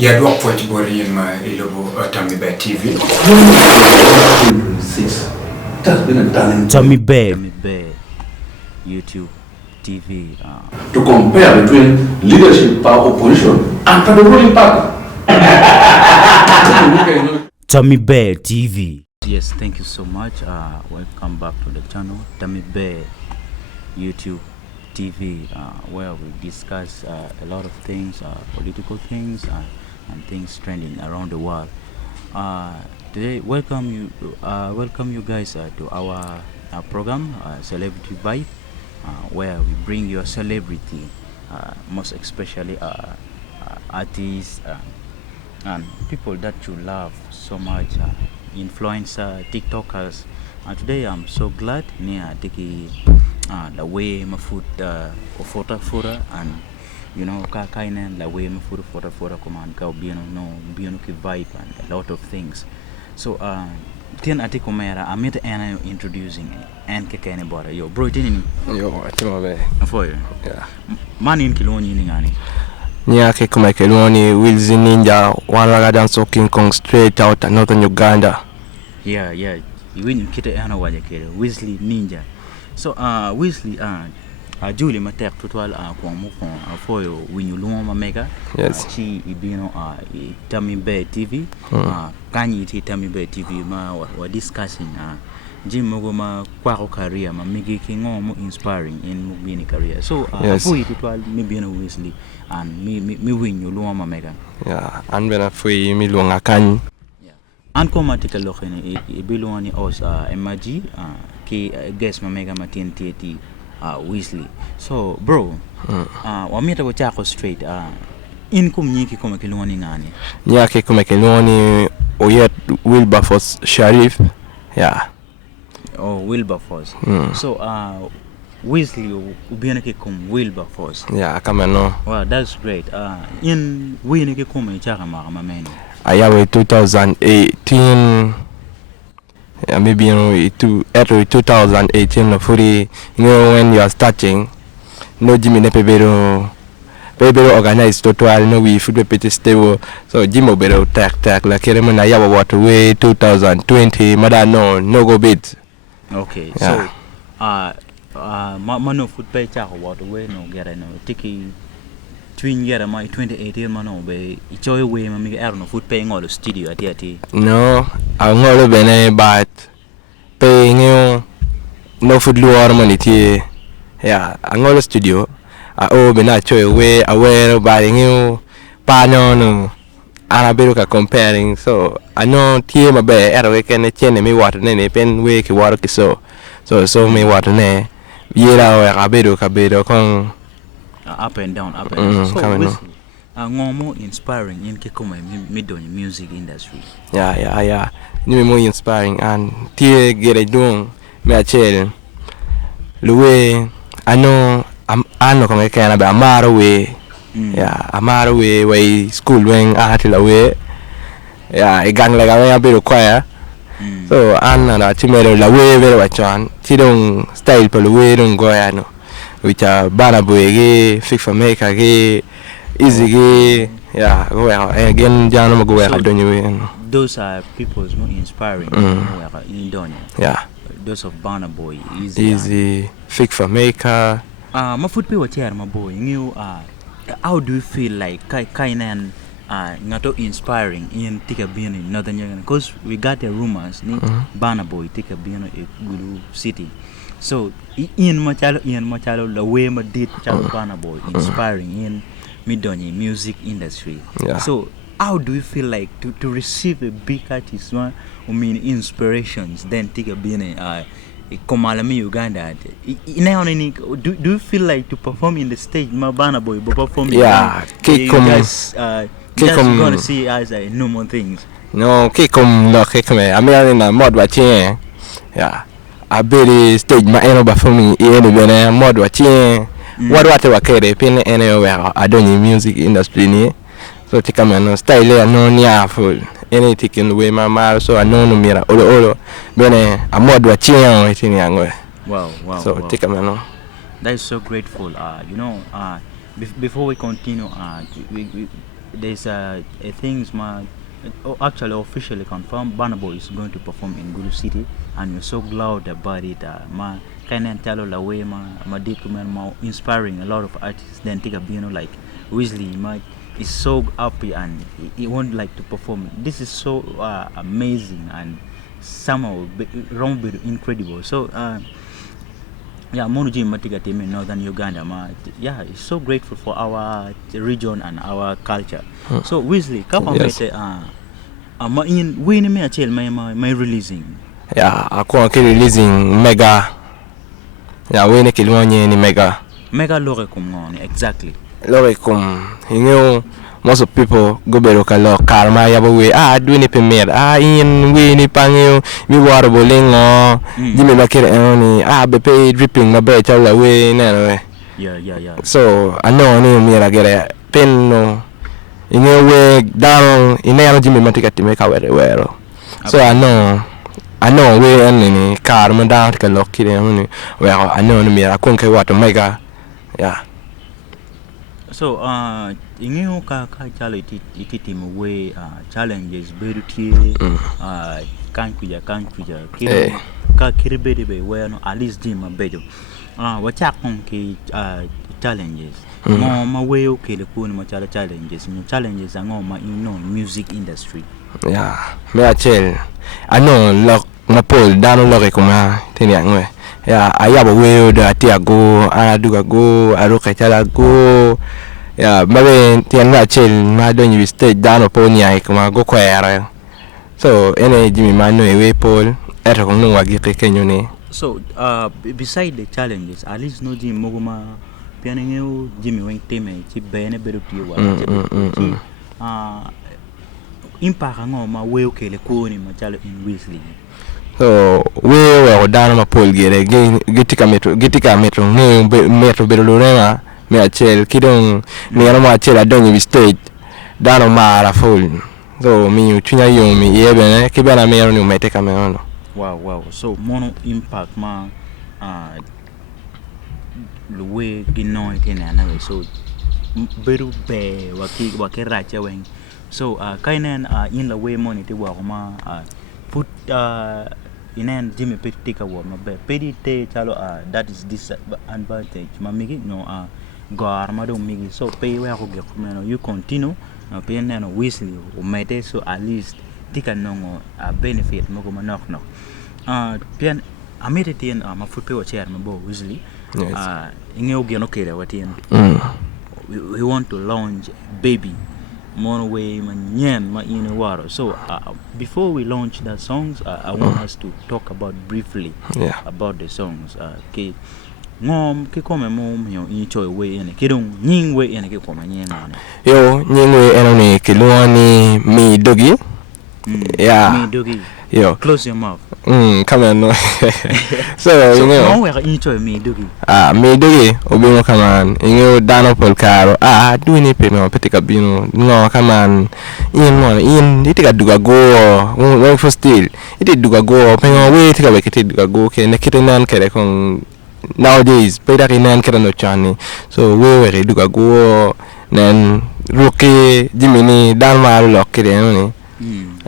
ya do point bori ma ilobo Vibez TV. That's been a talent. Vibez YouTube TV. To compare between leadership power opposition and the ruling party. Vibez TV. Yes, thank you so much. Welcome back to the channel Vibez YouTube TV, where we discuss a lot of things, political things, and things trending around the world. Today, welcome you guys to our program, Celebrity Vibe, where we bring you a celebrity, most especially artists and people that you love so much, influencer, TikTokers. And today I'm so glad near the way my food photo and you know kainen the way my food photo command ka no ki vibe and a lot of things. So tien atiko mera amit ana introducing and kekene bora yo bro tini yo atimo be afo yeah mani in kiloni ni ngani nya ke kuma keloni Willzy ninja one raga dance King Kong straight out of northern Uganda. Yeah you win kita ana waje kele Willzy ninja. So Willzy Julie matek total kwa mufo foyo winyulumo mamega. Yes. Chi ibino Vibez TV. Kanyi ti Vibez TV ma wa discussing jim mogo ma kwa career ma migi kingo mo inspiring in mubini career. So foyo total mi bino Willzy and mi winyulumo mamega. Yeah, and when I foyo mi luonga kanyi. Anko matika lokhene ibiloni os MG ki guess mamega matin TT Willzy. So bro wamita ko chako straight in kum nyiki kuma kiloni ngani Nyake kuma keloni oyet Wilberforce Sharif. Yeah. Oh Wilberforce. So Willzy ubiana ke kum Wilberforce. Yeah, kama no. Wow, that's great. In wini ke kuma chaka mameno Ayawe 2018. Maybe you know after 2018 fully, you know, when you are starting no Jimmy nepebero organized total no we food pretty stable, so Jimmy bero tak like remember ya what way 2020 mother no go bit. Okay. Yeah. So mano food pay cha what way no get no tiki twin year my 2018 mano be ichoy way mami no food paying all the studio ati No, I'm not bene but paying you no food luar money tie. Yeah, I'm not studio. I bena choy way aware buying you pano no. Anabero ka comparing, so I know tie ma be era we can chene mi water ne pen we ki water ki so me water ne yera we abero ka bero kon up and down. So Willzy ngomo inspiring in kikoma midon music industry. Yeah. Ni more inspiring and tie get it doing me a chill. The way I know come can be a mile away. Yeah, a mile away school when I had to away. Yeah, a gang like a bit of choir. So Anna Timero la way very much on. She don't style per the way don't go ano. Which are Banaboy, Fix for Make a easy, yeah, well, again, John go where I don't you. Those are people's more inspiring. Yeah. Those of Banner Boy, easy, Fix for Maker. My foot pay what my boy. You how do you feel like Kainan not inspiring in Tika being in Northern Uganda? Because we got the rumors, Banner Boy, Tika being a Gulu city. So Ian Machalo, the way my did Banner Boy, inspiring in Midoni music industry. Yeah. So how do you feel like to receive a big artist inspirations then take a being Komalami Uganda? Do you feel like to perform in the stage Banner Boy perform? Yeah, you guys just gonna see as no more things. No, kikom no kikme. I mean in a mod watching. Yeah. I bet stage my eno performing in the mod watching. What wakere pin anywhere I don't in music industry ni. So take a style no near full. Anything in the way my mouth so I know no mira olo bene a mod watching it in young. Wow. So take a man. That is so grateful. Before we continue, there's a things actually officially confirmed Banabo is going to perform in Gulu City, and we're so glad about it. Ma kainan talo la way ma document ma inspiring a lot of artists. Then take a like Willzy is so happy and he won't like to perform. This is so amazing and somehow incredible. So yeah, Monuji Matiga team in northern Uganda, yeah, it's so grateful for our region and our culture. So Willzy, kapamete ma in win me achel my releasing. Yeah, ako releasing mega. Yeah, win kilonye ni mega. Mega lore kumngoni exactly. Lore kum, you know, most of people go below kalo karma yabo we do ni premier in we ni pangyo mi water bowling Jimmy makere oni bepe dripping my bed chala we na Yeah. So I know ni mi ragere pen no inge we down ine Jimmy matika to make aware wero. So I know we any karma down to lock it on well I know me I couldn't what mega yeah. So ingiyo ka chalo ititi mwe challenges berutie kankuja kiri ka kiribedi be weno at least di mabedo wachak konki challenges ngo mawe okele kuni ma challenges ngo ma music industry. Yeah, me achel I know lock na pol dano loke kuma tini angwe yeah ayabo we da tiago aduga go aruka chala go yeah maybe tianga achel ma don you stage dano poni ai kuma go kwera so ene Jimmy mano we pol eto ko nwa gi kenyo ne. So beside the challenges at least no Jimmy moguma pianengeo Jimmy wen teme ti bene beruti wa impact ngo ma we okele kuni ma chalo in Willzy. So we were down my pole gere gitika metro ne metro berolorema me achel kidong ni ma achel adonyi we stage down ma full so mi tunya yomi yebene kibana me ni umeteka me ono. Wow. So mono impact ma luwe gino itene na so beru be wakiracha wen. So kainen in the way money te wa ma put inen Jimmy take a word ma be pedi te chalo that is disadvantage ma migi no gar ma do migi so pay we ko ge kumeno you continue no pay no Willzy o mete so at least tika no benefit mo ko manok no pian amete tien ma foot pay o chair ma bo Willzy ingeo ge no kere watien we want to launch baby more way manyen ma in water. So before we launch the songs I want us to talk about briefly about the songs ke ngom ke come mo yo incho we ene kidong nying we ene ke koma nyema yo nying we ene ni kiloni mi dogi me dogi yo close your mouth come on no so you know no we incho me dogi me dogi obino come on ingo dano pol caro do ni pe no petika bino no come on in itika duga go when for still it duga go pengo we tika we kiti duga go ke ne kiti nan kere kon nowadays peda kinan kere no chani so we duga go nen ruki Jimmy ni dan maru lokire no ni